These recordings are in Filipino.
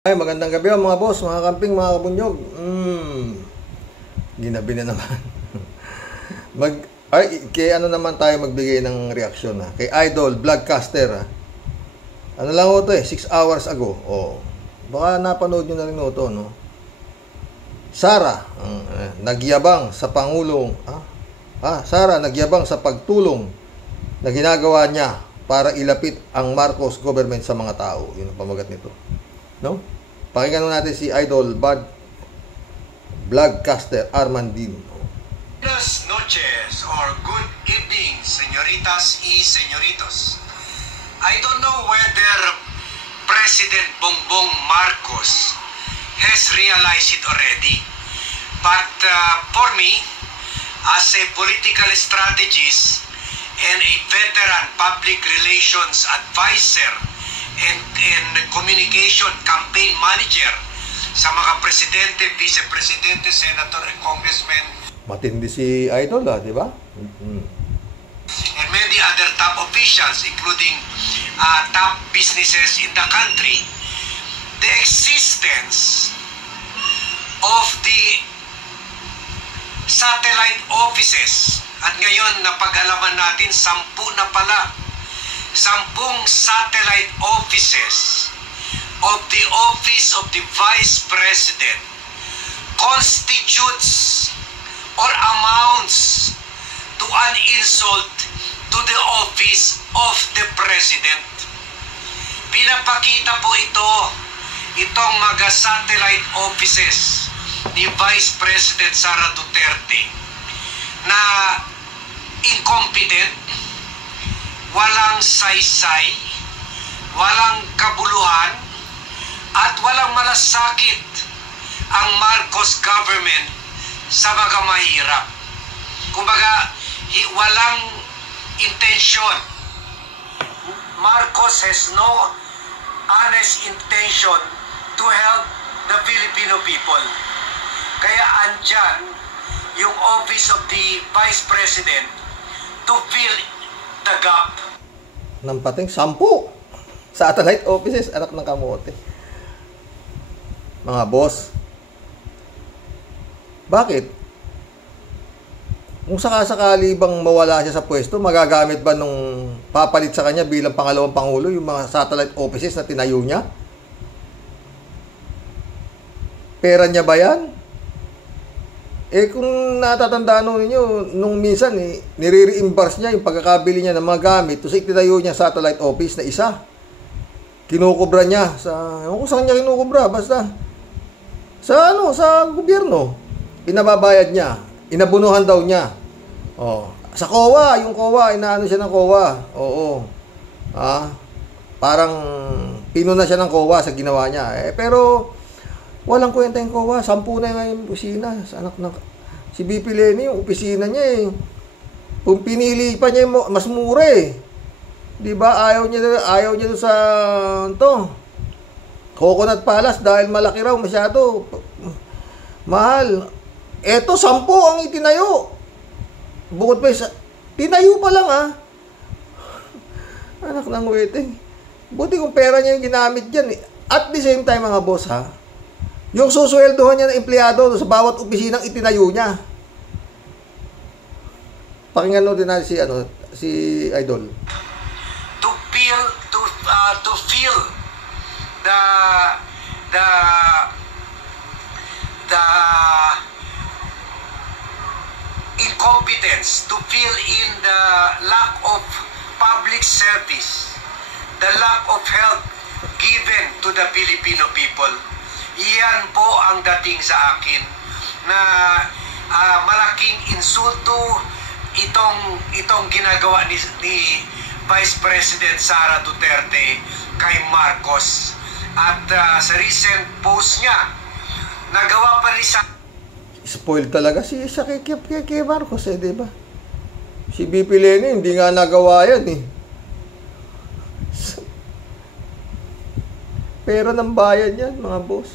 Ay, magandang gabi mga boss, mga kamping, mga kabunyog. Ginabi na naman. Kay ano naman tayo magbigay ng reaksyon ha. Kay Idol, Vlogcaster ha. Ano lang ho to 6 hours ago. Oh. Baka napanood nyo na rin ho to, no? Sara, nagyabang sa Pangulong. Sara, nagyabang sa pagtulong na ginagawa niya para ilapit ang Marcos government sa mga tao. Yun ang pamagat nito. No? Pakinggan natin si Idol Vlogcaster Armandino. Buenas noches or good evening, señoritas y señoritos. I don't know whether President Bongbong Marcos has realized it already. But for me, as a political strategist and a veteran public relations advisor and communication campaign manager sa mga presidente, vice-presidente, senator, and congressmen. Matindi si Idol di ba? And many other top officials, including top businesses in the country, the existence of the satellite offices. At ngayon, napag-alaman natin, 10 na pala. 10 satellite offices of the office of the Vice President constitutes or amounts to an insult to the office of the President. Pinapakita po itong mga satellite offices ni Vice President Sara Duterte na incompetent, walang saysay, walang kabuluhan, at walang malasakit ang Marcos government sa mga mahirap. Kumbaga, walang intensyon. Marcos has no honest intention to help the Filipino people. Kaya andyan yung office of the Vice President to fill the gap. Ng pating 10 satellite offices, anak ng kamote. Mga boss, bakit? Kung sakasakali bang mawala siya sa pwesto, magagamit ba nung papalit sa kanya bilang pangalawang pangulo yung mga satellite offices na tinayo niya? Pera niya ba yan? Kung natatandaan ninyo, nung minsan, nire-reimburse niya yung pagkakabili niya ng mga gamit to sa itinayo niya satellite office na isa. Kinukubra niya ewan ko saan niya kinukubra, basta sa gobyerno. Pinababayad niya. Inabunuhan daw niya. Sa COA, yung COA, inaano siya ng COA. Oo. Parang pinuna siya ng COA sa ginawa niya. Pero walang kwenta yung COA. 10 na yung opisina. Sa anak ng si BP Leni, yung opisina niya Kung pinili pa niya yung mas mura Di ba? Ayaw niya doon sa Coconut Palace dahil malaki raw masyado. Mahal. Eto 10 ang itinayo. Bukod pa tinayo pa lang Anak ng waiting. Buti kung pera niya yung ginamit dyan At the same time mga boss yung susweldohan niya ng empleyado sa bawat opisinang itinayo niya. Pakinggan din natin si Idol. To feel the incompetence, to fill in the lack of public service, the lack of help given to the Filipino people. Iyan po ang dating sa akin na malaking insulto itong ginagawa ni Vice President Sara Duterte kay Marcos. At sa recent post niya, nagawa pa rin sa spoiled talaga si kay Marcos di ba? Si BP Leni hindi nga nagawa yan Pero ng bayan yan mga boss.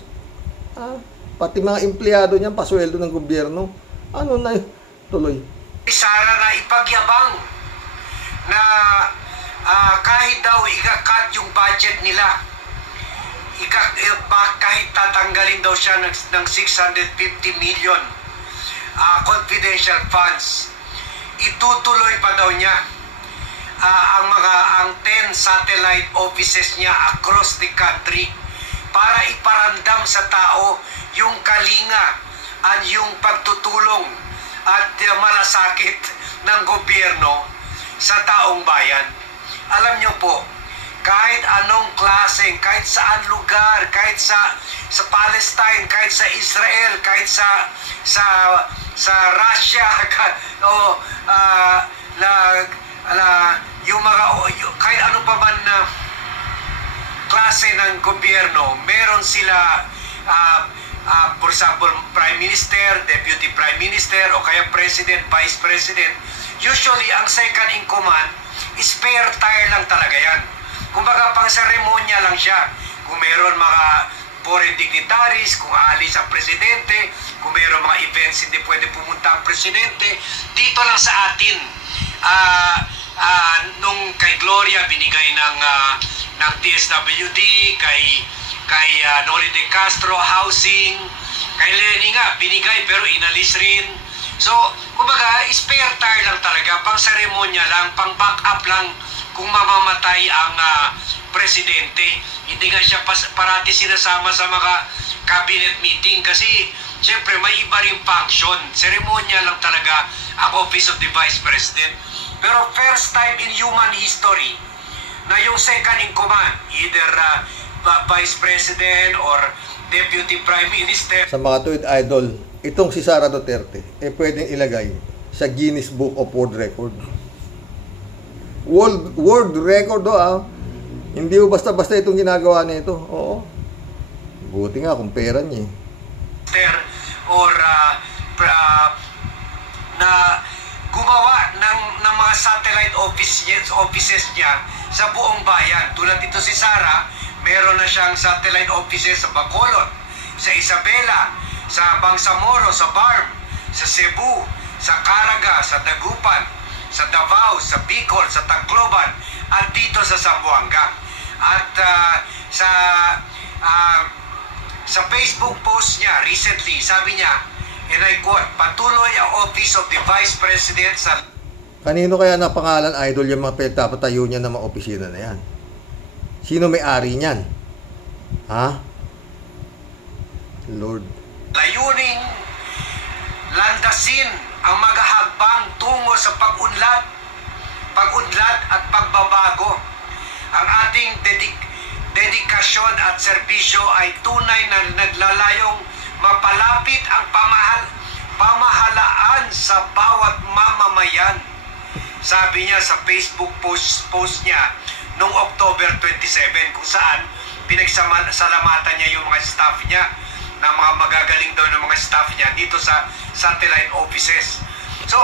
Pati mga empleyado niyan pasweldo ng gobyerno. Ano na tuloy? Sara na ipagyabang na kahit daw i-cut yung budget nila, kahit tatanggalin daw siya ng 650 million confidential funds, itutuloy pa daw niya ang 10 satellite offices niya across the country para iparamdam sa tao yung kalinga at yung pagtutulong at malasakit ng gobyerno sa taong bayan. Alam niyo po, kahit anong klaseng, kahit saan lugar, kahit sa Palestine, kahit sa Israel, kahit sa Russia, kahit ano pa man na klase ng gobyerno, meron sila for example, Prime Minister, Deputy Prime Minister, o kaya President, Vice President. Usually, ang second in command, spare tire lang talaga yan. Kumbaga, pang seremonya lang siya. Kung meron mga foreign dignitaries, kung aalis ang presidente, kung meron mga events hindi pwede pumunta ang presidente, dito lang sa atin. Nung kay Gloria, binigay ng DSWD, kay Noli de Castro, housing, kay Lenny nga, binigay pero inalis rin. So, kumbaga, spare tire lang talaga, pang seremonya lang, pang back-up lang kung mamamatay ang presidente. Hindi nga siya parati sinasama sa mga cabinet meeting kasi siyempre may iba rin function. Seremonya lang talaga ang Office of the Vice President. Pero first time in human history na yung second in command, either Vice President or Deputy Prime Minister. Sa mga tuwid idol, itong si Sara Duterte, pwedeng ilagay sa Guinness Book of World Record. World record Hindi basta-basta itong ginagawa nito. Oo. Buti nga kung pera niya. Or na gumawa ng mga satellite offices niya sa buong bayan. Tulad dito si Sara, meron na siyang satellite offices sa Bacolod, sa Isabela, sa Bangsamoro, sa Barm, sa Cebu, sa Caraga, sa Dagupan, sa Davao, sa Bicol, sa Tacloban, at dito sa Zamboanga. At sa Facebook post niya recently, sabi niya, and I quote, patuloy ang Office of the Vice President sa... Kanino kaya napangalan idol yung mga pinagpapatayo niya ng mga opisina na yan? Sino may-ari niyan? Ha? Lord. Layuning landasin ang magahagbang tungo sa pag-unlad at pagbabago. Ang ating dedikasyon at serbisyo ay tunay na naglalayong mapalapit ang pamahalaan sa bawat mamamayan. Sabi niya sa Facebook post niya noong October 27, kung saan pinagsalamatan niya yung mga staff niya, na mga magagaling daw ng mga staff niya dito sa satellite offices. So,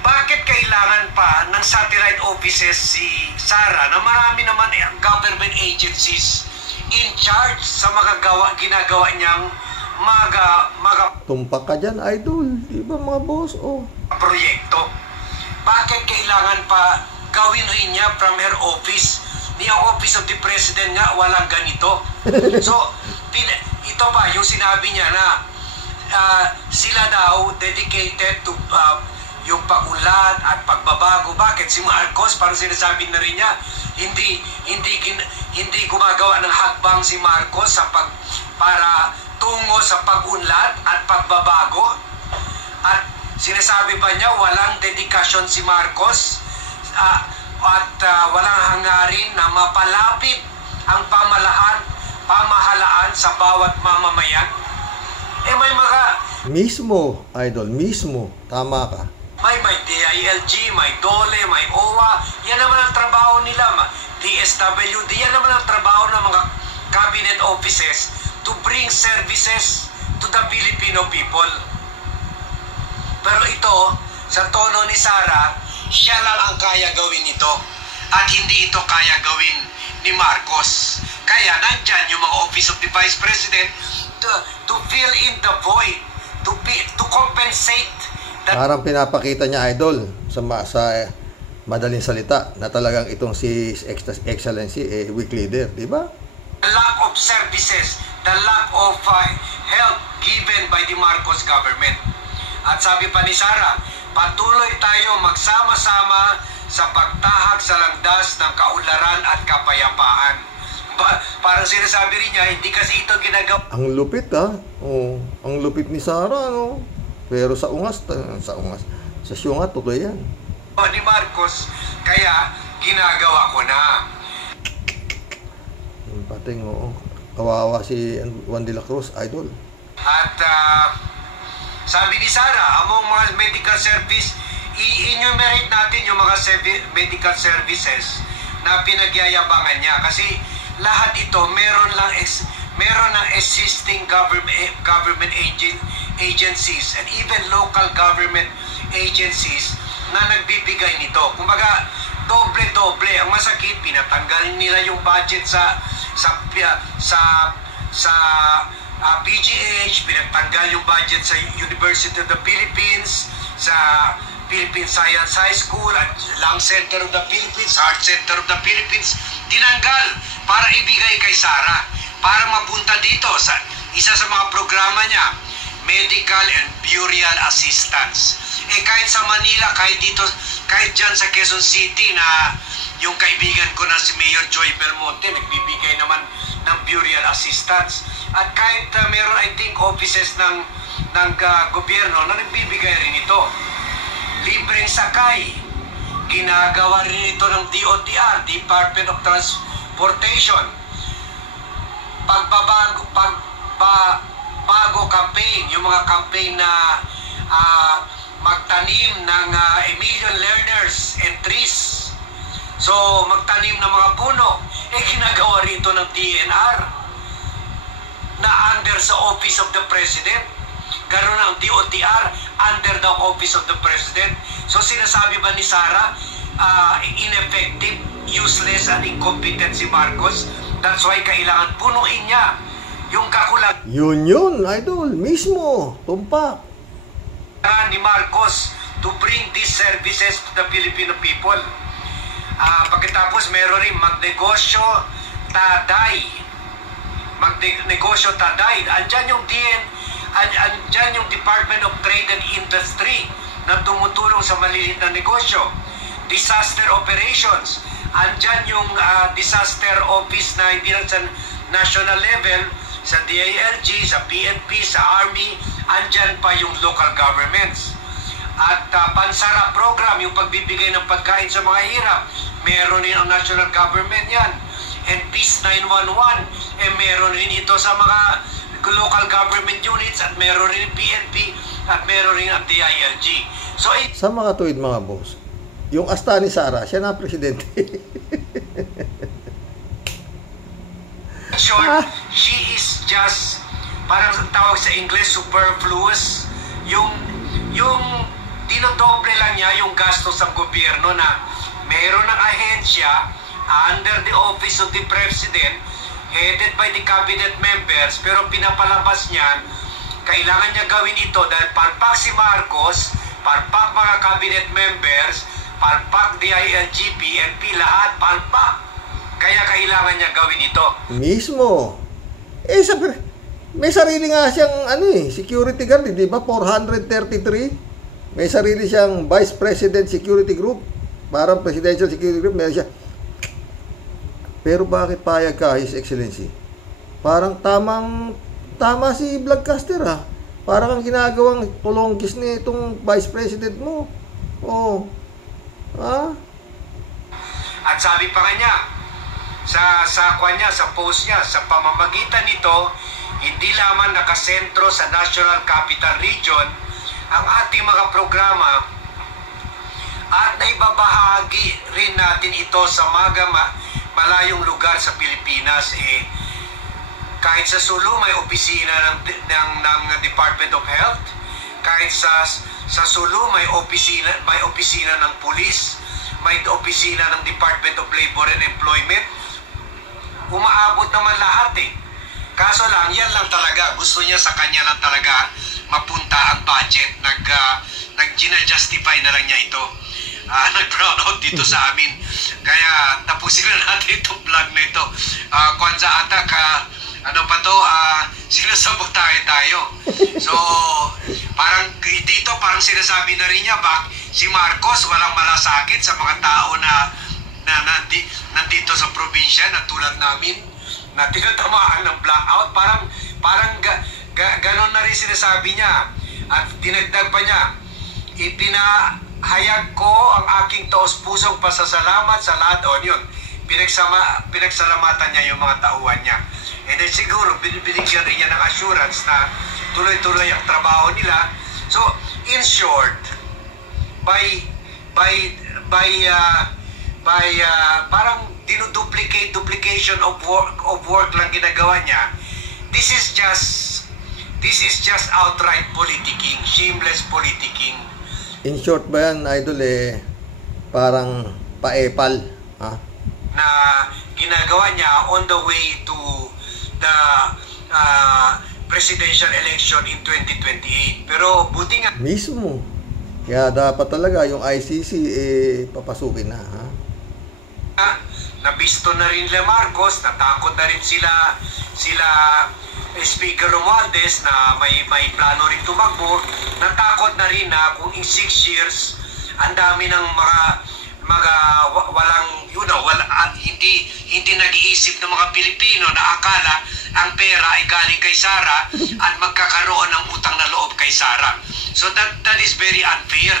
bakit kailangan pa ng satellite offices si Sara na marami naman ang government agencies in charge sa mga ginagawa niyang tumpak ka dyan, idol. Diba mga boss? Proyekto. Bakit kailangan pa gawin rin niya from her office? Ang Office of the President nga walang ganito. So, ito pa yung sinabi niya na sila daw dedicated to yung pag-unlad at pagbabago. Bakit? Si Marcos, parang sinasabi na rin niya, hindi gumagawa ng hakbang si Marcos para tungo sa pag-unlad at pagbabago. At sinasabi ba niya walang dedikasyon si Marcos at walang hangarin na mapalapit ang pamahalaan sa bawat mamamayan? May mga... Mismo, idol, mismo. Tama ka. May DILG, may DOLE, may OWA. Yan naman ang trabaho nila. DSWD, yan naman ang trabaho ng mga cabinet offices to bring services to the Filipino people. Pero ito, sa tono ni Sara, siya lang ang kaya gawin ito. At hindi ito kaya gawin ni Marcos. Kaya nandyan yung mga Office of the Vice President to fill in the void, to compensate. Parang pinapakita niya, idol, sa madaling salita, na talagang itong si Excellency, weak leader, di ba? The lack of services, the lack of help given by the Marcos government. At sabi pa ni Sara, patuloy tayo magsama-sama sa pagtahak sa landas ng kaunlaran at kapayapaan. Parang sinasabi rin niya, hindi kasi ito ginagawa. Ang lupit oh, ang lupit ni Sara, no? Pero sa syungat, totoo yan. Ni Marcos, kaya ginagawa ko na. Yung pating, oo. Kawawa si Juan de la Cruz, idol. At sabi ni Sara, among mga medical service, i-enumerate natin yung mga medical services na pinagyayabangan niya. Kasi lahat ito, meron ng existing government agencies and even local government agencies na nagbibigay nito. Kumbaga, doble-doble. Ang masakit, pinatanggal nila yung budget sa PGH, pinatanggal yung budget sa University of the Philippines, sa Philippine Science High School at Lung Center of the Philippines, Heart Center of the Philippines, tinanggal para ibigay kay Sara, para mapunta dito sa isa sa mga programa niya, Medical and Burial Assistance. Kahit sa Manila, kahit dito, kahit dyan sa Quezon City na yung kaibigan ko na si Mayor Joy Belmonte, nagbibigay naman ng burial assistance. At kahit meron, I think, offices ng gobyerno na nagbibigay rin ito. Libreng sakay. Ginagawa rin ito ng DOTR, Department of Transportation. Pagbabago campaign, yung mga campaign na magtanim ng a million learners and trees. So, magtanim ng mga puno. Ginagawa rin ito ng DNR na under sa Office of the President. Ganoon ang DOTR under the Office of the President. So, sinasabi ba ni Sara, ineffective, useless, and incompetent si Marcos? That's why kailangan punuin niya yung kakulangan. Yun, idol. Mismo. Tumpak. Ni Marcos to bring these services to the Filipino people. Pagkatapos meron rin magnegosyo taday. Magnegosyo taday. Andyan yung Department of Trade and Industry na tumutulong sa maliliit na negosyo. Disaster operations. Andyan yung disaster office na hindi lang sa national level, sa DILG, sa PNP, sa Army, andyan pa yung local governments. At Pansara program, yung pagbibigay ng pagkain sa mga hirap, meron din ang national government yan. And Peace 911, meron rin ito sa mga local government units, at meron rin PNP, at meron rin ang DILG. So, sa mga tuwid, mga boss, yung asta ni Sara, siya na presidente. Short, she is just, parang tawag sa English, superfluous. Yung dinodoble lang niya yung gastos ng gobyerno na meron ng ahensya under the office of the president, headed by the cabinet members, pero pinapalabas niya, kailangan niya gawin ito dahil palpak si Marcos, palpak mga cabinet members, palpak DILG, PNP, lahat palpak. Kaya kailangan niya gawin ito. Mismo. May sarili nga siyang security guard, di ba? 433. May sarili siyang Vice President Security Group. Parang Presidential Security Group, meron siya. Pero bakit payag ka, His Excellency? Parang tama si Vlogcaster, ha? Parang ang ginagawang tulonggis ni itong Vice President mo. Oh. Ha? At sabi pa kanya, sa post niya, sa pamamagitan nito, hindi lamang nakasentro sa National Capital Region ang ating mga programa, at naibabahagi rin natin ito sa mga malayong lugar sa Pilipinas. Kahit sa Sulu may opisina ng Department of Health, kahit sa Sulu may opisina ng Police, may opisina ng Department of Labor and Employment. Umaabot naman lahat Kaso lang, yan lang talaga. Gusto niya sa kanya lang talaga mapunta ang budget. Nag-justify na lang niya ito. nag-brownout dito sa amin. Kaya tapusin na natin itong vlog na ito. Kwanza ata ano pa to, sinasabotahe tayo. So, parang dito, parang sinasabi na rin niya, si Marcos walang malasakit sa mga tao na nandito sa probinsya na tulad namin, na tinatamaan ng blackout. Parang ganon na rin sinasabi niya. At dinagdag pa niya, ipinahayag ko ang aking taos-pusong pasasalamat sa lahat. O yun, pinagsalamatan niya yung mga tauhan niya. And then siguro, binigyan rin niya ng assurance na tuloy-tuloy ang trabaho nila. So, in short, parang duplication of work lang ginagawa niya. This is just outright politicking, shameless politicking. In short ba yan, Idol, parang paepal, ha? Na ginagawa niya on the way to the presidential election in 2028. Pero buti nga mismo. Kaya dapat talaga yung ICC papasukin na, ha? Nabisto na rin nila Marcos, natakot na rin sila Speaker Romualdez na may plano rin tumakbo. Natakot na rin na kung in 6 years ang dami ng hindi nag-iisip ng mga Pilipino na akala ang pera ay galing kay Sara at magkakaroon ng utang na loob kay Sara. So that is very unfair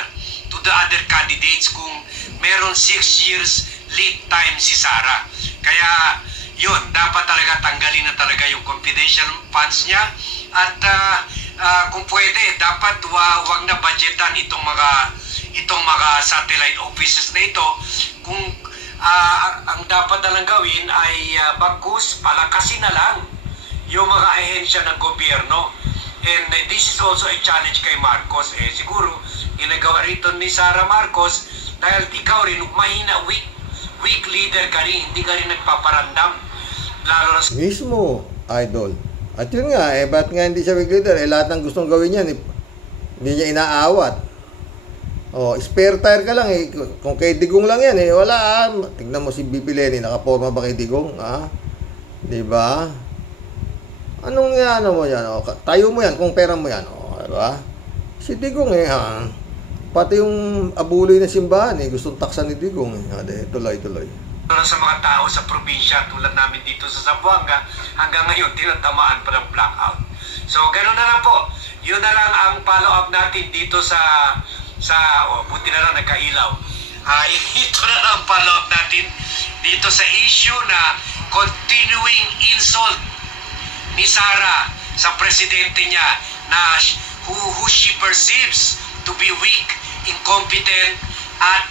to the other candidates kung meron 6 years lead time si Sara. Kaya yun, dapat talaga tanggalin na talaga yung confidential funds niya at kung pwede, dapat wag na budgetan itong mga satellite offices na ito. Kung ang dapat na lang gawin ay bagkus palakasin na lang yung mga ahensya ng gobyerno. And this is also a challenge kay Marcos. Siguro ginagawa rito ni Sara Marcos dahil ikaw rin mahina, weak leader ka rin, hindi ka rin nagpaparandam. Lalo na mismo, Idol. At yun nga, ba't nga hindi siya weak leader? Lahat ng gustong gawin niya, hindi niya inaawat. Spare tire ka lang Kung kay Digong lang yan wala. Tignan mo si BP Lenny, nakaporma ba kay Digong? Diba? Anong ano mo yan? Tayo mo yan kung pera mo yan. Diba? Si Digong pati yung abuloy na simbahan gustong taksan ni Digong tuloy. Sa mga tao sa probinsya tulad namin dito sa Zamboanga, hanggang ngayon tinatamaan pa ng blackout. So ganoon na lang po. Yun na lang ang follow-up natin dito buti na lang nagkailaw. Ito na lang ang follow-up natin dito sa issue na continuing insult ni Sara sa presidente niya na who she perceives to be weak, incompetent at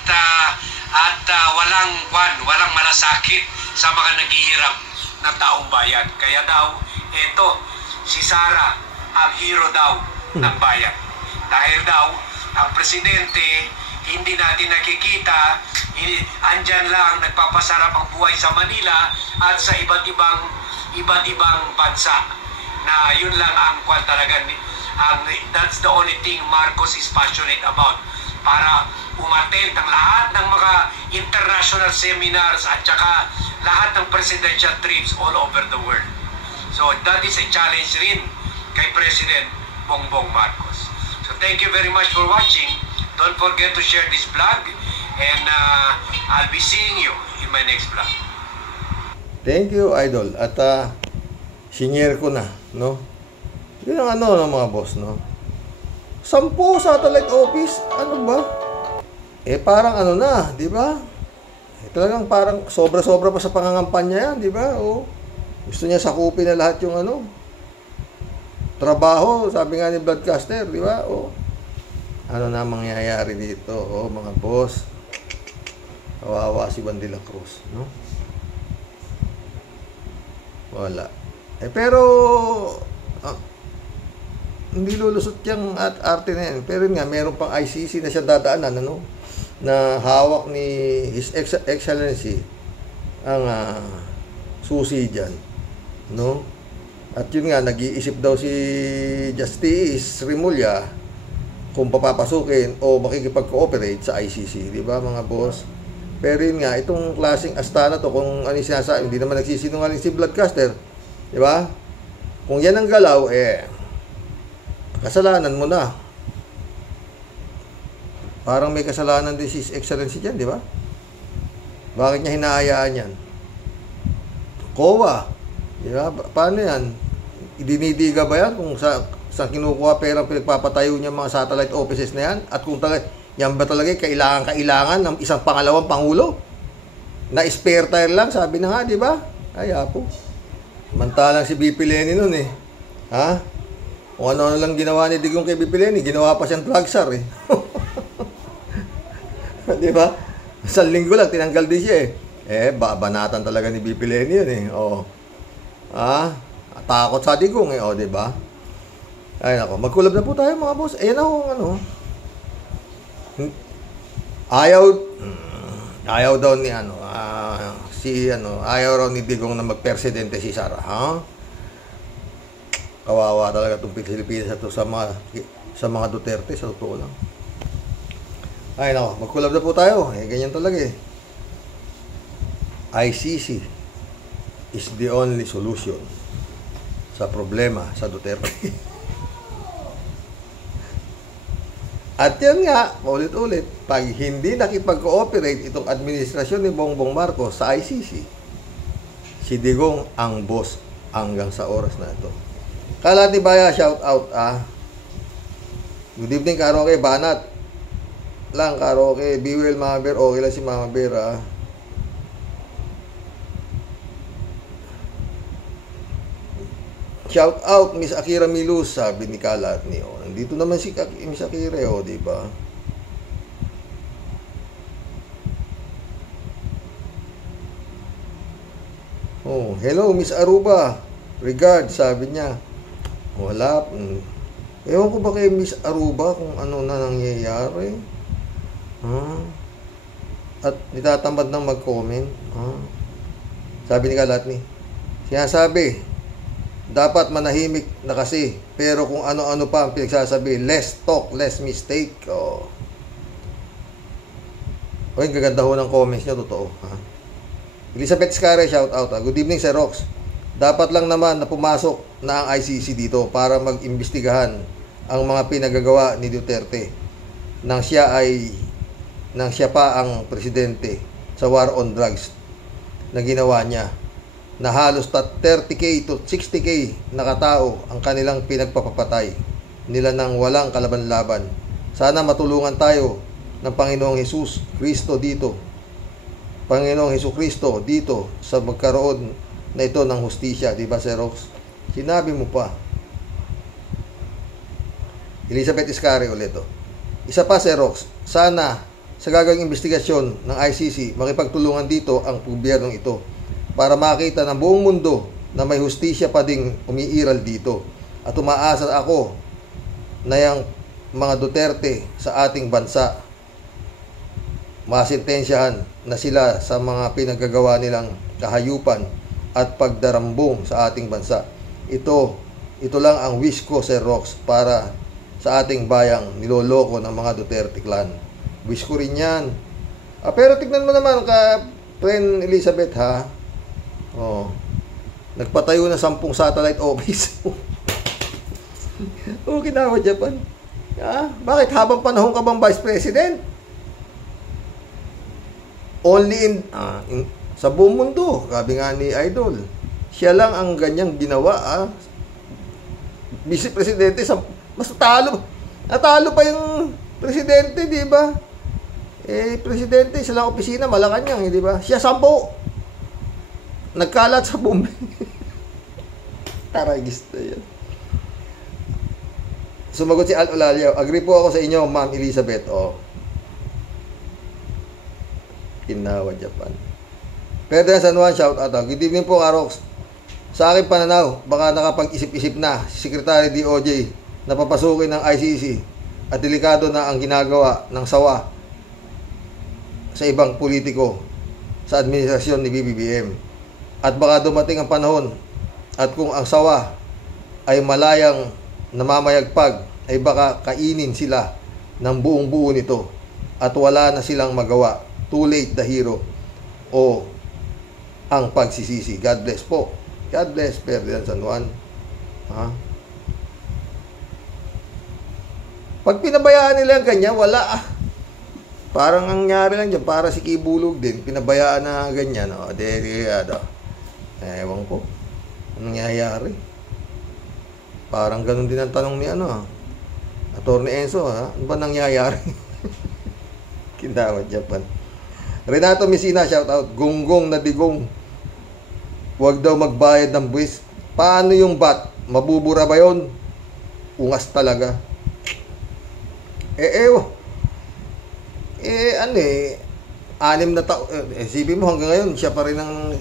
walang malasakit sa mga naghihirap na taong bayan. Kaya daw, si Sara ang hero daw ng bayan. Dahil daw, ang presidente, hindi natin nakikita, andyan lang, nagpapasarap ang buhay sa Manila at sa iba't ibang bansa. Na yun lang ang talaga, that's the only thing Marcos is passionate about. Para umattend ang lahat ng mga international seminars at saka lahat ng presidential trips all over the world. So that is a challenge rin kay President Bongbong Marcos. So thank you very much for watching. Don't forget to share this vlog and I'll be seeing you in my next vlog. Thank you, Idol. At sinyer ko na, no? Yun ang ng mga boss, no? 10 satellite office, ano ba? Parang na, di ba? Talagang parang sobra-sobra pa sa pangangampanya yan, di ba? Gusto niya sakupin na lahat yung trabaho, sabi nga ni broadcaster, di ba? Ano na mangyayari dito, mga boss? Kawawa si Juan de la Cruz, no? Wala. Pero hindi lulusot yung arte na yan. Pero nga, meron pang ICC na siya dadaanan, na hawak ni His Excellency ang susi dyan, no? At yun nga, nag-iisip daw si Justice Remulla kung papapasukin o makikipag-cooperate sa ICC, di ba mga boss? Pero yun nga, itong klaseng asta na to, kung ano yung sinasabi, hindi naman nagsisinungaling si Bloodcaster, di ba? Kung yan ang galaw, kasalanan mo na. Parang may kasalanan din si Excellency dyan, di ba? Bakit niya hinaayaan yan? COA, di ba? Paano yan? Idinidiga ba yan kung sa kinukuha perang pinagpapatayo niya mga satellite offices na yan? At kung yan ba talaga kailangan ng isang pangalawang pangulo? Na spare tire lang, sabi na nga, di ba? Ay, apo. Mantalang si BP Lenny nun Ha? Kung ano lang ginawa ni Digong kay BP Lenny, ginawa pa siyang drugstore di ba? Sa linggo lang, tinanggal din siya banatan talaga ni BP Lenny yun takot sa Digong di ba? Ay nako, magkulab na po tayo mga boss. Ayan ako ayaw daw ni ayaw raw ni Digong na magpresidente si Sara, Kawawa talaga itong Pilipinas ito sa mga Duterte, sa totoo lang. Ay nako, magkulab na po tayo. Ganyan talaga ICC is the only solution sa problema sa Duterte. At yan nga, ulit-ulit, pag hindi nakipag-cooperate itong administrasyon ni Bongbong Marcos sa ICC, si Digong ang boss hanggang sa oras na ito. Kalati Baya, shout out Good evening, Karaoke, Banat lang, Karaoke, Be well, Mama Bear, okay lang si Mama Bear Shout out Miss Akira Milus, sabi ni Kalat ni nandito naman si Miss Akira di ba? Hello Miss Aruba. Regard, sabi niya. Wala. Ewan ko ba kay Miss Aruba kung ano na nangyayari? At nitatamad nang mag-comment. Sabi ni Kalat ni. Sinasabi dapat manahimik na kasi, pero kung ano-ano pa ang pinagsasabi, less talk, less mistake. Ang gaganda ho ng comments niya, totoo. Elizabeth Scare, shout out. Good evening, Sir Rox. Dapat lang naman na pumasok na ang ICC dito para mag-imbestigahan ang mga pinagagawa ni Duterte nang siya pa ang presidente sa war on drugs na ginawa niya, na halos 30k to 60k na katao ang kanilang pinagpapapatay nila nang walang kalaban-laban. Sana matulungan tayo ng Panginoong Hesus Kristo dito. Panginoong Hesus Kristo dito sa magkaroon na ito ng hustisya, di ba, Sir Rox? Sinabi mo pa. Elizabeth Iscari ulit Isa pa, Sir Rox, sana sa gagawing investigasyon ng ICC makipagtulungan dito ang gobyernong ito para makita ng buong mundo na may hustisya pa ding umiiral dito. At umaasa ako na yung mga Duterte sa ating bansa masintensyahan na sila sa mga pinagagawa nilang kahayupan at pagdarambong sa ating bansa. Ito lang ang wish ko, Sir Rox, para sa ating bayang niloloko ng mga Duterte clan. Wish ko rin yan. Pero tignan mo naman friend Elizabeth nagpatayo na 10 satellite office. Okinawa, Japan. Bakit habang panahon ka bang Vice President? Only sa buong mundo, sabi nga ni Idol, siya lang ang ganyang ginawa. Vice Presidente, mas natalo pa yung presidente, di ba? Presidente, isa lang opisina, Malacanang, di ba? Siya 10. Nagkalat sa bombe. Taragis na yan. Sumagot si Al Olaliao. Agree po ako sa inyo, Ma'am Elizabeth. Kinawa, Japan. Pero San Juan, shout out. Good evening po, Karox. Sa aking pananaw, baka nakapag-isip-isip na si Secretary DOJ na papasukin ng ICC at delikado na ang ginagawa ng sawa sa ibang politiko sa administrasyon ni BBM. At baka dumating ang panahon at kung ang sawa ay malayang namamayagpag, ay baka kainin sila ng buong buo nito at wala na silang magawa. Too late the hero o ang pagsisisi. God bless po. God bless Ferdinand San Juan. Ha? Pag pinabayaan nila ganyan, wala. Parang ang nangyari lang dyan, para si Kibulog din, pinabayaan na ganyan. O, ewan ko. Anong nangyayari? Parang ganun din ang tanong ni Atty. Enzo, ha? Ano ba nangyayari? Kindawat Japan. Renato Messina, shout out. Gonggong na digong. Huwag daw magbayad ng buwis. Paano yung bat? Mabubura ba yun? Ungas talaga. Anim na taon. Isipin mo hanggang ngayon, siya pa rin ang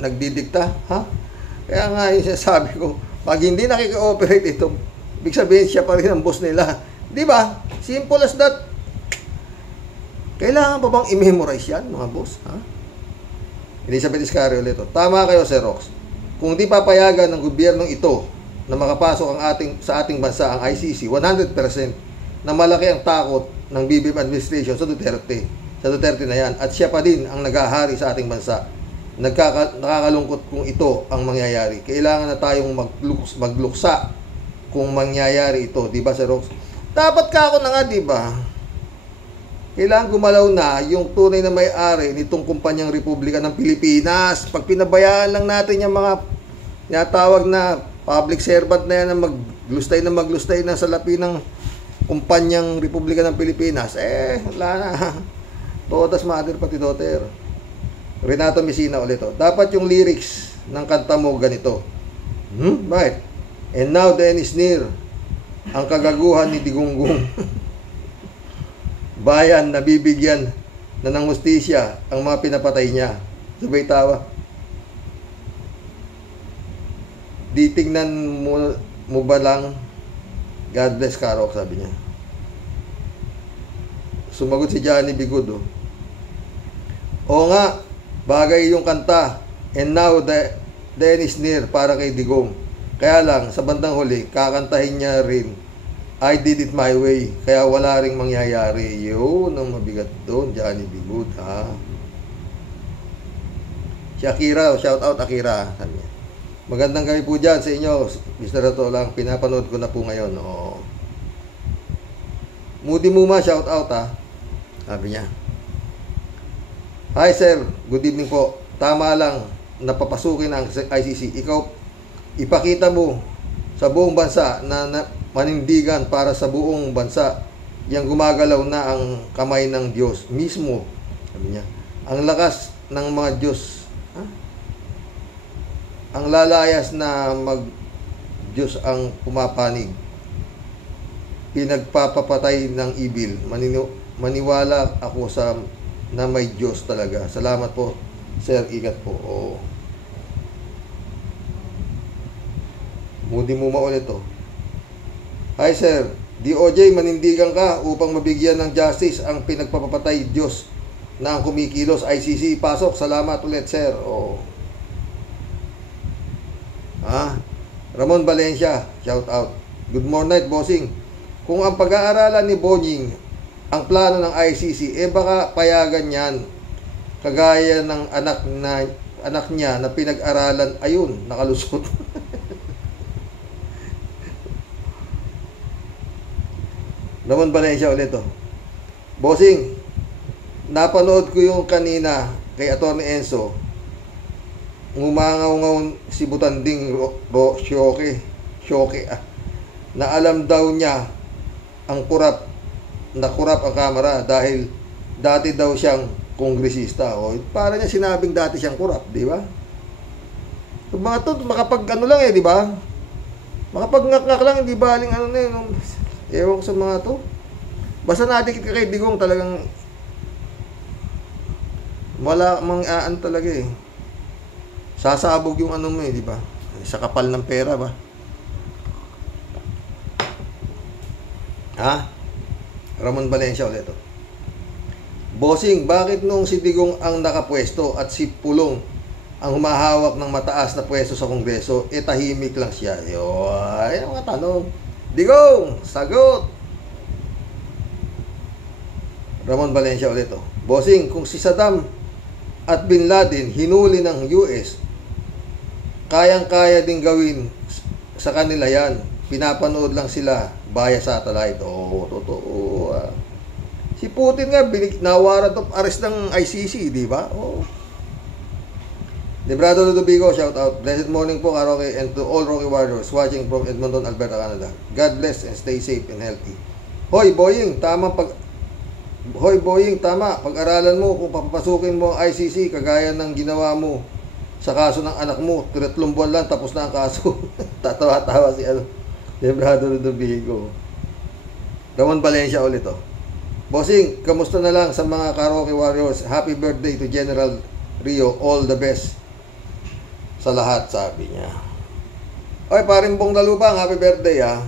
nagdidikta. Ha? Kaya nga yung sabi ko, pag hindi nakika-operate ito, ibig sabihin siya pa rin ang boss nila. Di ba? Simple as that. Kailangan pa bang i-memorize yan, mga boss? Ha? Elizabeth Iscario ulit. Tama kayo, Sir Rox. Kung di papayagan ng gobyernong ito na makapasok sa ating bansa ang ICC, 100% na malaki ang takot ng BBM administration sa Duterte. Sa Duterte na yan. At siya pa din ang naghahari sa ating bansa. Nakakalungkot kung ito ang mangyayari. Kailangan na tayong magluksa kung mangyayari ito. Diba, Sir Rox? Dapat ka ako na nga, diba? Kailangan gumalaw na yung tunay na may-ari nitong kumpanyang Republika ng Pilipinas. Pag pinabayaan lang natin yung mga tinatawag na public servant na yan na maglustay na salapi ng kumpanyang Republika ng Pilipinas, wala na. Todas mother pati daughter. Renato Messina ulit. Dapat yung lyrics ng kanta mo ganito. Bakit? And now the end is near. Ang kagaguhan ni Digonggung. Bayan na bibigyan na ng hustisya ang mga pinapatay niya. Sabay tawa. Di tingnan mo ba lang, God bless Karok, sabi niya. Sumagot si Johnny Bigudo. Oo nga, bagay yung kanta. And now the end is near para kay Digong. Kaya lang, sa bandang huli, kakantahin niya rin I did it my way. Kaya wala ring mangyayari. Yun ang mabigat doon. Johnny Bigud, ha? Si Akira, shout out Akira. Magandang gabi po dyan sa inyo. Mr. Rato lang, pinapanood ko na po ngayon. Moody Muma, shout out, ha? Sabi niya. Hi sir, good evening po. Tama lang, napapasukin ang ICC. Ikaw, ipakita mo sa buong bansa na manindigan para sa buong bansa. Yang gumagalaw na ang kamay ng Diyos mismo. Sabi niya, ang lakas ng mga Diyos, ang lalayas na Diyos ang pumapanig. Pinagpapapatay ng ibil. Maniwala ako na may Diyos talaga. Salamat po, sir. Ingat po. Mudi mo maulit to. Hi sir, DOJ manindigan ka upang mabigyan ng justice ang pinagpapapatay Diyos na ang kumikilos. ICC, pasok. Salamat ulit sir. Ramon Valencia, shout out. Good morning, bossing. Kung ang pag-aaralan ni Bonying ang plano ng ICC, baka payagan yan. Kagaya ng anak niya na pinag-aralan, ayun, nakalusot. Ramon Valencia ulit to. Bossing, napanood ko yung kanina kay Atty. Enzo. Ngumangaw-ngaw si Butanding Shoke na alam daw niya ang kurap ang kamera dahil dati daw siyang kongresista. Para niya sinabing dati siyang kurap, di ba? Mga to, makapag lang di ba? Makapag ngak-ngak lang, di ba? Ewan ko sa mga to. Basta nadikit ka kay Digong, talagang wala mang talaga eh. Sasabog yung mo di ba? Sa kapal ng pera ba? Ramon Valencia ulit to. Bossing, bakit nung si Digong ang nakapwesto at si Pulong ang humahawak ng mataas na pwesto sa Kongreso, tahimik lang siya? Ayun ang mga tanong. Digong, sagot! Ramon Valencia ulit, oh. Bossing, kung si Saddam at Bin Laden hinuli ng US, kayang-kaya din gawin sa kanila yan. Pinapanood lang sila via satellite. Oo, totoo. Si Putin nga, na-warrant of arrest ng ICC, di ba? Oo. Librado Ludovico, shout out. Blessed morning po, Karoke, and to all Rocky Warriors watching from Edmonton, Alberta, Canada. God bless and stay safe and healthy. Hoy, Boying, tama. Pag-aralan mo kung papapasukin mo ang ICC, kagaya ng ginawa mo sa kaso ng anak mo. 3 buwan lang, tapos na ang kaso. Tatawa-tawa si Librado Ludovico. Ramon Valencia ulit, oh. Bossing, kamusta na lang sa mga Karoke Warriors? Happy birthday to General Rio. All the best sa lahat, sabi niya. Oy, paring Bong Dalubang, happy birthday, ha.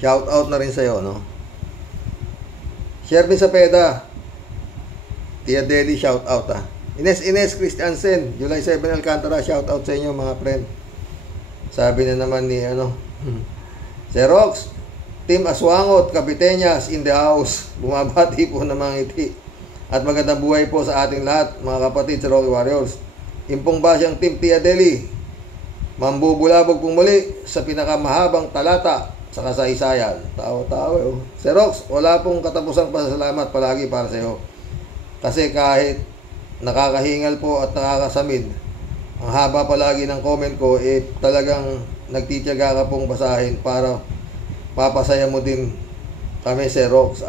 Shout out na rin sa'yo, no? Shervin Sapeda, Tia Deli, shout out, ha. Ines Christiansen, July 7 Alcantara, shout out sa inyo, mga friend. Sabi na naman ni, Xerox, Team Aswangot, Kapitenyas in the house. Bumabati po ng mga ngiti. At magandang buhay po sa ating lahat, mga kapatid sa Rocky Warriors. Impong basyang Team Tia Deli, mambubulabog pong muli sa pinakamahabang talata sa kasaysayan. Tawa-tawa, oh. Xerox, wala pong katapusang pasasalamat palagi para sa iyo. Kasi kahit nakakahingal po at nakakasamid, ang haba palagi ng comment ko, talagang nagtitiyaga ka pong basahin para papasaya mo din kami, Xerox,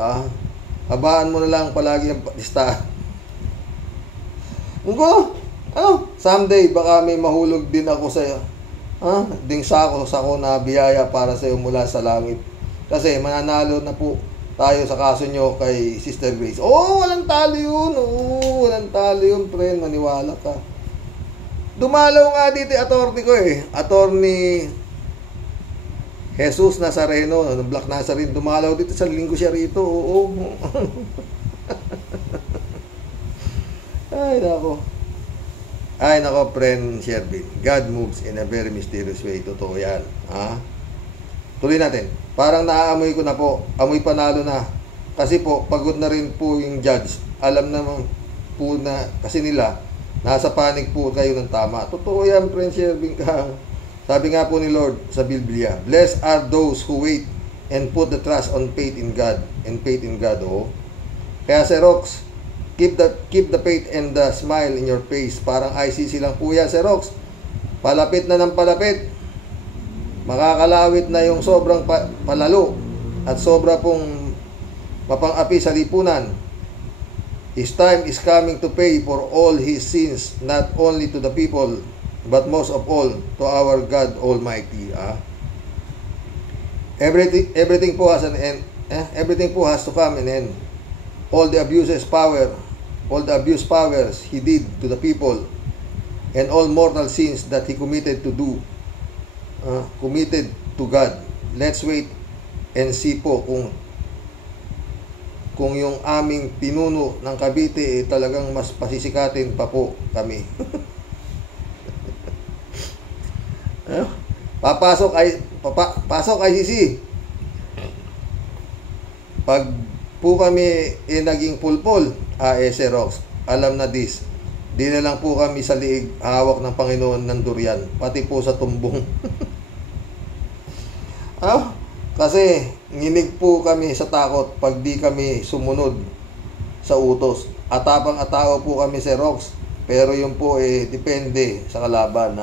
habaan mo na lang palagi ang listahan. Someday baka may mahulog din ako sa ding sako na biyaya para sa iyo mula sa langit. Kasi mananalo na po tayo sa kaso nyo kay Sister Grace. Walang talo yun. Walang talo yun, friend. Maniwala ka. Dumalaw nga dito attorney ko, Attorney Jesus Nazareno, Black Nazarene, dumalaw dito sa linggo siya rito. Oo. Ay nako, friend Shervin. God moves in a very mysterious way. Totoo yan. Tuloy natin. Parang naaamoy ko na po. Amoy panalo na. Kasi po, pagod na rin po yung judge. Alam naman po na, kasi nila, nasa panic po kayo ng tama. Totoo yan, friend Shervin ka. Sabi nga po ni Lord sa Biblia, blessed are those who wait and put the trust on faith in God. And faith in God, Kaya Xerox, keep the faith and the smile in your face. Parang ICC lang po yan, Xerox. Palapit na ng palapit. Makakalawit na yung sobrang palalo at sobra pong mapang-api sa lipunan. His time is coming to pay for all his sins, not only to the people, but most of all to our God Almighty. Everything po has an end. Everything po has to come an end. All the abuse powers he did to the people, and all mortal sins that he committed to God. Let's wait and see po kung yung aming pinuno ng Cavite talagang mas pasisikatin pa po kami. Pasok ICC. Pag po kami naging pulpol, Xerox, alam na this. Di na lang po kami sa liig hawak ng Panginoon ng durian, pati po sa tumbong. Kasi nginig po kami sa takot pag di kami sumunod sa utos. Atapang-atao po kami, Xerox, pero yun po depende sa kalaban,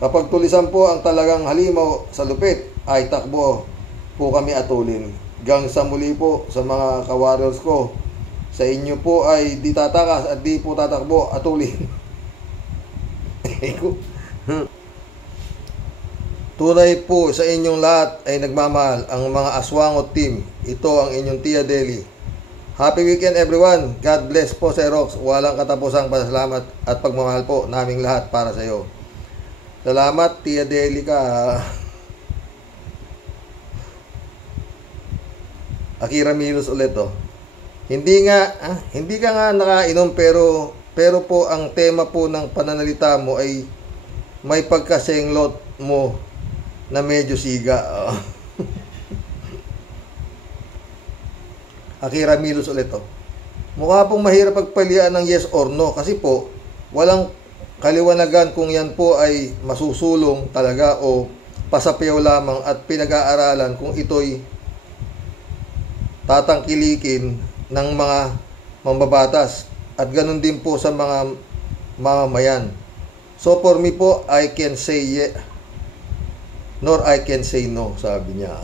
Kapag tulisan po ang talagang halimaw sa lupit, ay takbo po kami atulin. Gang sa muli po sa mga kawarriors ko, sa inyo po ay di tatakas at di po tatakbo, atulin. Tunay po sa inyong lahat ay nagmamahal ang mga Aswangot team. Ito ang inyong Tia Deli. Happy weekend everyone. God bless po, Xerox. Walang katapusang pasasalamat at pagmamahal po naming lahat para sa iyo. Salamat, Tia Deli ka. Akira Milos ulit, Hindi ka nga nakainom pero po ang tema po ng pananalita mo ay may pagkasenglot mo na medyo siga. Akira Milos ulit to. Mukha pong mahirap pagpalian ng yes or no kasi po walang kaliwanagan kung yan po ay masusulong talaga o pasapayaw lamang at pinag-aaralan kung ito'y tatangkilikin ng mga mambabatas at ganun din po sa mga mamamayan. So for me po, I can say yeah, nor I can say no, sabi niya.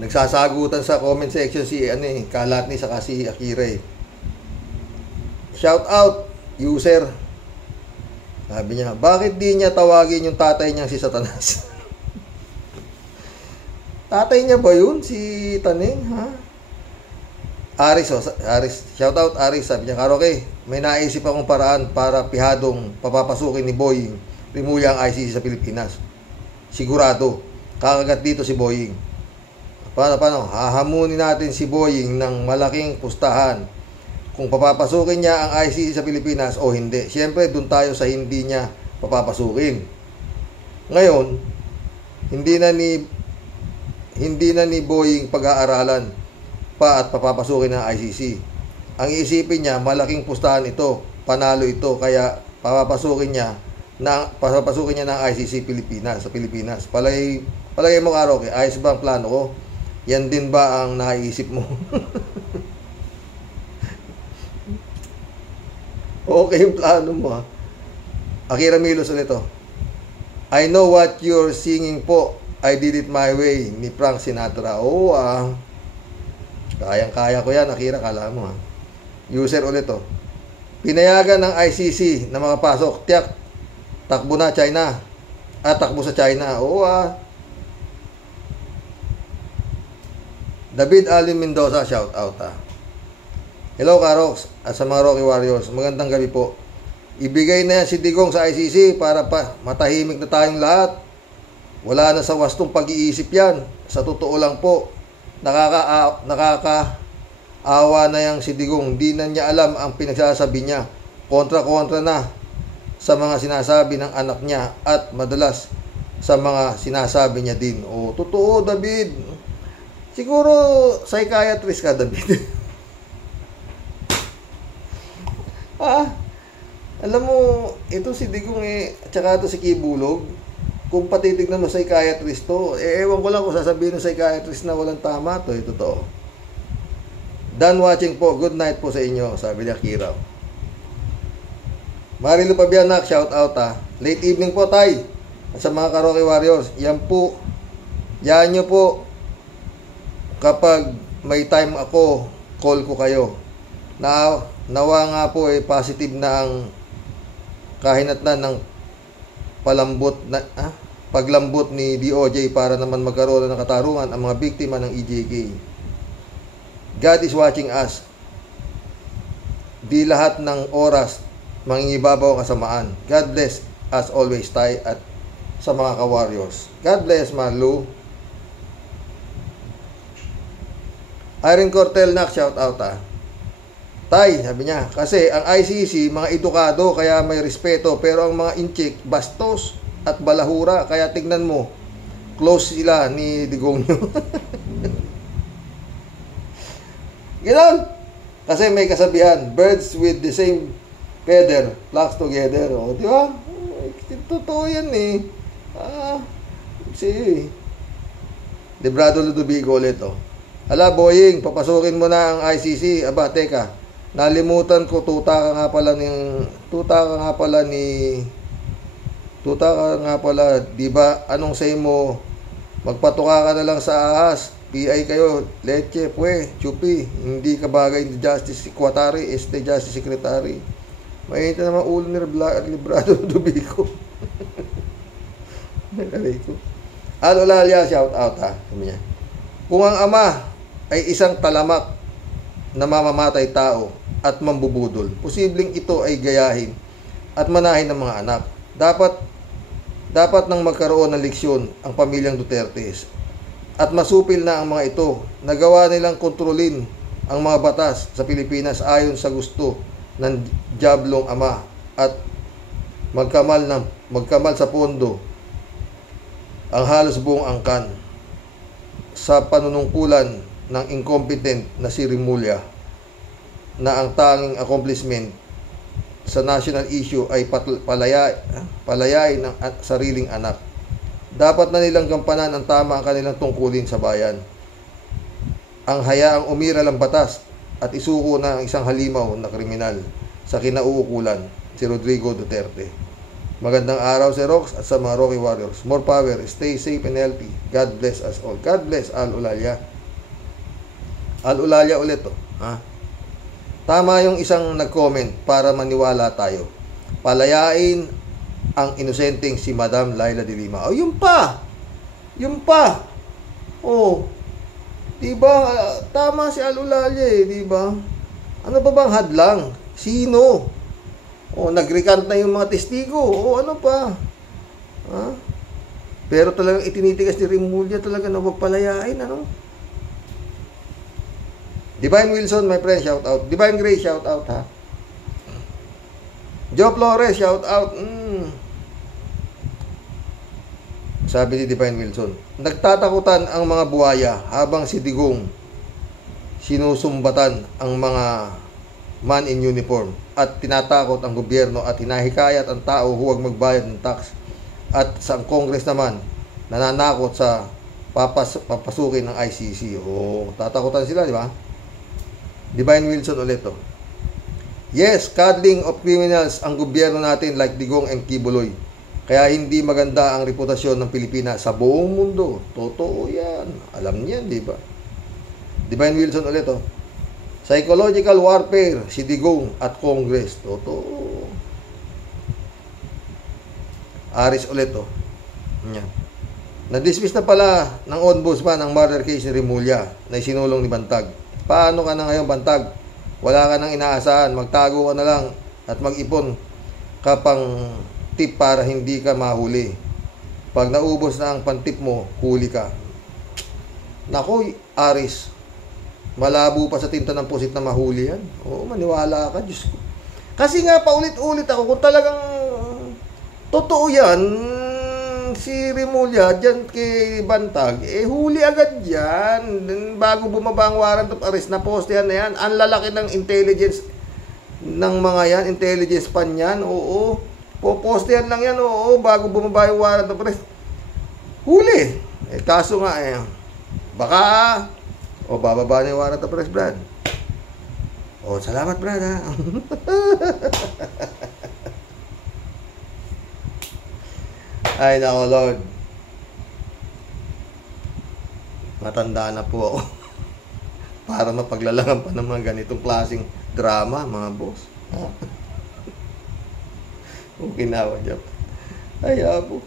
Nagsasagutan sa comment section si Kalatni saka si Akira. Shout out user. Sabi niya, bakit di niya tawagin yung tatay niya si Satanas? Tatay niya ba yun? Si Taning, ha? Aris, shout out Aris. Sabi niya, Karoke, may naisip akong paraan para pihadong papapasukin ni Boying Rimulya ang ICC sa Pilipinas. Sigurado, kakagat dito si Boying. Paano? Hahamunin natin si Boying ng malaking pustahan kung papapasukin niya ang ICC sa Pilipinas o hindi. Siyempre, dun tayo sa hindi niya papapasukin. Ngayon, hindi na ni Boying pag-aaralan pa at papapasukin ng ICC. Ang iisipin niya, malaking pustahan ito, panalo ito, kaya papapasukin niya ng ICC sa Pilipinas. Palagay mo, Karoke, ayos ba ang plano ko? Yan din ba ang naisip mo? Okay yung plano mo, ha? Akira Milos ulit to. I know what you're singing po. I did it my way ni Frank Sinatra. Oo, kayang-kaya ko yan, Akira, kala mo, ha? User ulit to. Pinayagan ng ICC na makapasok. Tiyak, takbo na China. Takbo sa China. Oo, David Alvin Mendoza, shout out, ha. Hello, Karoks, at sa mga Rocky Warriors. Magandang gabi po. Ibigay na yan si Digong sa ICC para matahimik na tayong lahat. Wala na sa wastong pag-iisip yan. Sa totoo lang po, nakakaawa na yang si Digong. Di na niya alam ang pinagsasabi niya. Kontra-kontra na sa mga sinasabi ng anak niya at madalas sa mga sinasabi niya din. O, totoo, David. Siguro, psychiatrist ka, David. Alam mo, ito si Digong at saka ito si Kibulog, kung patitignan mo psychiatrist to, ewan ko lang kung sasabihin ng psychiatrist na walang tama to, totoo. Done watching po, good night po sa inyo, sabi ni Akira. Marilu Pabianak, shout out, ha. Late evening po, Tay. At sa mga Karoke Warriors, yan nyo po, kapag may time ako, call ko kayo. Nawa nga po positive na ang kahinatnan ng paglambot ni DOJ para naman magkaroon ng katarungan ang mga biktima ng EJK. God is watching us. Di lahat ng oras mangingibabaw ang kasamaan. God bless as always, Tay, at sa mga ka-warriors. God bless, Marlo. Irene Cortel, shout out, ha. Tay, sabi niya, kasi ang ICC, mga edukado, kaya may respeto, pero ang mga inchik, bastos at balahura, kaya tignan mo, close sila ni Digong nyo. Ganoon. Kasi may kasabihan, birds with the same feather flocks together. O, di ba? Totoo yan, si Debrado Ludovico ulit, Hala, Boying, papasukin mo na ang ICC. Aba, teka. Nalimutan ko, tuta ka nga pala, di ba? Anong say mo? Magpatuka ka na lang sa ahas. PI kayo, leche, pwe, chupi. Hindi ka bagay ni Justice Secretary, Justice Secretary. Mainit na naman ulo ni Librado Dubico. Alolalia, shout out, ha. Sabi niya, kung ang ama ay isang talamak na mamamatay tao at mambubudol, posibleng ito ay gayahin at manahin ng mga anak. Dapat nang magkaroon ng leksyon ang pamilyang Duterte at masupil na ang mga ito. Nagawa nilang kontrolin ang mga batas sa Pilipinas ayon sa gusto ng diablong ama at magkamal sa pondo ang halos buong angkan sa panunungkulan ng incompetent na si Remulla na ang tanging accomplishment sa national issue ay palayain ng sariling anak. Dapat na nilang gampanan ang tama ang kanilang tungkulin sa bayan. Ang hayaang umiral ang batas at isuko na ang isang halimaw na kriminal sa kinauukulan, si Rodrigo Duterte. Magandang araw si Rox at sa mga Rocky Warriors. More power, stay safe and healthy. God bless us all. God bless Al Ulalya. Al Ulalya ulit to. Ha? Tama yung isang nag-comment para maniwala tayo. Palayain ang inosenteng si Madam Laila de Lima. Oh, yun pa. Yun pa. Oh. Diba? Tama si Al Ulalya eh, diba? Ano ba bang hadlang? Sino? Oh, nag-recant na yung mga testigo. Oh, ano pa? Ha? Pero talagang itinitigas ni Remulla talaga na huwag palayain, ano? Divine Wilson, my friend, shout out. Divine Grace, shout out, ha? Joe Flores, shout out. Sabi ni Divine Wilson, nagtatakutan ang mga buhaya habang si Digong sinusumbatan ang mga man in uniform at tinatakot ang gobyerno at hinahikayat ang tao huwag magbayad ng tax, at sa Congress naman nananakot sa papasukin ng ICC. Oh, tatakutan sila, di ba? Divine Wilson ulit to. Yes, cuddling of criminals ang gobyerno natin like Digong and Kibuloy. Kaya hindi maganda ang reputasyon ng Pilipinas sa buong mundo. Totoo yan. Alam niyan, di ba? Divine Wilson ulit to. Psychological warfare, si Digong at Congress. Totoo. Aris ulit to. Yan. Na-dismiss na pala ng ombudsman ang murder case ni Remulla na isinulong ni Bantag. Paano ka na ngayon, Bantag? Wala ka nang inaasahan. Magtago ka na lang at mag-ipon ka pang tip para hindi ka mahuli. Pag naubos na ang pantip mo, huli ka. Naku, Aris, malabo pa sa tinta ng pusit na mahuli yan. Oo, maniwala ka, Diyos ko. Kasi nga, paulit-ulit ako, kung talagang totoo yan, si Remulla dyan kay Bantag, huli agad yan. Bago bumaba ang warrant of arrest, na poste yan na yan. Ang lalaki ng intelligence ng mga yan, intelligence pan yan, oo. Poste yan lang yan, oo, bago bumaba yung warrant of arrest. Huli. Kaso nga, baka, bababa na yung warrant of arrest, Brad. Salamat, Brad, ha. Ay, nako, Lord. Matanda na po ako. Para mapaglalangan pa ng mga ganitong klaseng drama, mga boss. Ginawa niya. Ay, apo.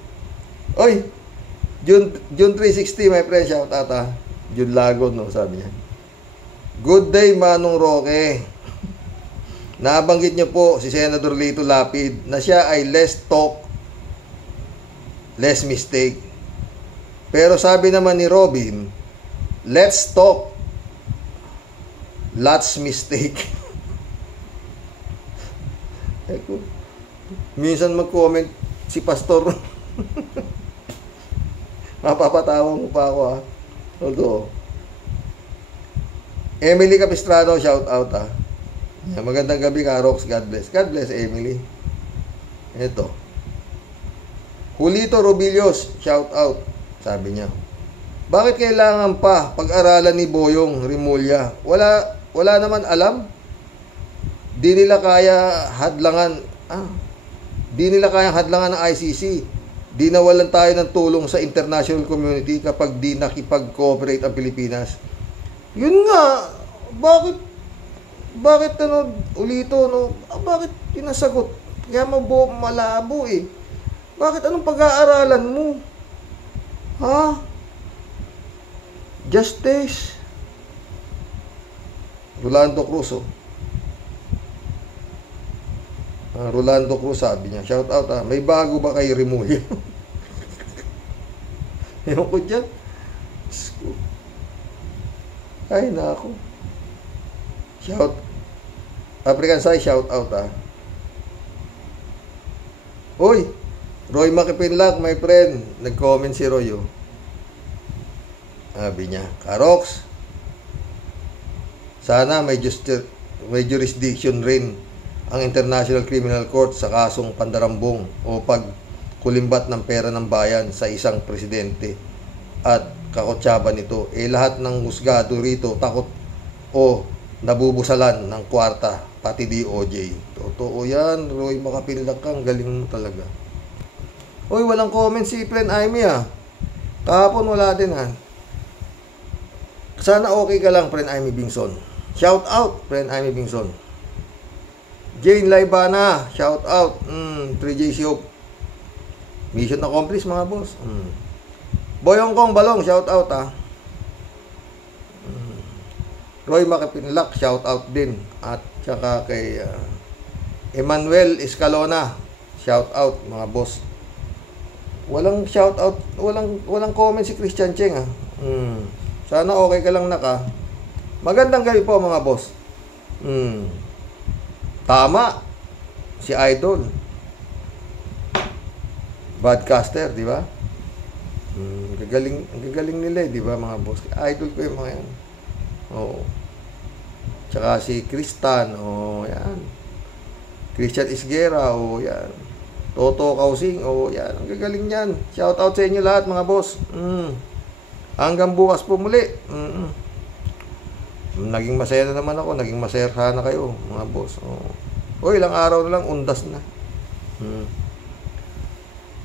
Oy, June 360, my friend, shout out, ha. June Lagod, no, sabi niya. Good day, Manong Roque. Nabanggit niyo po si Senator Lito Lapid na siya ay less talk, less mistake. Pero sabi naman ni Robin, let's talk, lots mistake. Minsan mag-comment si Pastor. Mapapatawa mo pa ako, ha. Although, Emily Capistrano, shout out, ha. Magandang gabi ka, Rox. God bless. God bless, Emily. Ito. Julito Robillos, shout out. Sabi niya, bakit kailangan pa pag-aralan ni Boyong Remulla? Wala naman alam. Di nila kaya hadlangan ng ICC. Di nawalan tayo ng tulong sa international community kapag di nakipag-cooperate ang Pilipinas. Yun nga, bakit Ulito, bakit tinasagot? Kaya malabo eh. Bakit anong pag-aaralan mo? Ha? Justice. Rolando Cruz, Rolando Cruz, sabi niya, shout out, ha. May bago ba kay Remulla? Ewan ko dyan. Ay, nako. African Sai, shout out, ha. Uy, Roy Makipinlak, my friend. Nag-comment si Roy, Sabi niya, Karox, Sana may jurisdiction rin ang International Criminal Court sa kasong pandarambong o pagkulimbat ng pera ng bayan sa isang presidente at kakotsaba nito. Lahat ng husgado rito takot o nabubusalan ng kwarta, pati DOJ. Totoo yan, Roy Makapinlak kang galing mo talaga. Uy, walang comment si Friend Amy Kahapon wala din Sana okay ka lang, Friend Amy Bingson. Shout out, Friend Amy Bingson. Jane Laibana, shout out. 3J Siop. Mission accomplished mga boss. Boyong Kong Balong, shout out Roy Makapinlak, shout out din. At saka kay Emmanuel Escalona, shout out mga boss. Walang shout out, walang comment si Christian Cheng Sana okay ka lang Magandang gabi po mga boss. Tama. Si Idol. Badcaster, di ba? Gagaling nila, di ba mga boss? Idol ko yung mga yan. Oo. Tsaka si Kristan, yan. Christian Isguera, yan. Toto Kausing, yan. Ang gagaling yan. Shout out sa inyo lahat mga boss. Hanggang bukas po muli. Naging masaya na naman ako. Naging masaya sana kayo, mga boss. Ilang araw na lang, undas na.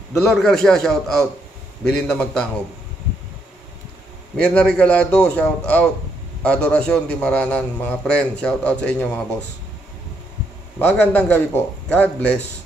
Dolor Garcia, shout out. Belinda Magtangob. Mirna Regalado, shout out. Adorasyon Di Maranan, mga friend, shout out sa inyo mga boss. Magandang gabi po. God bless.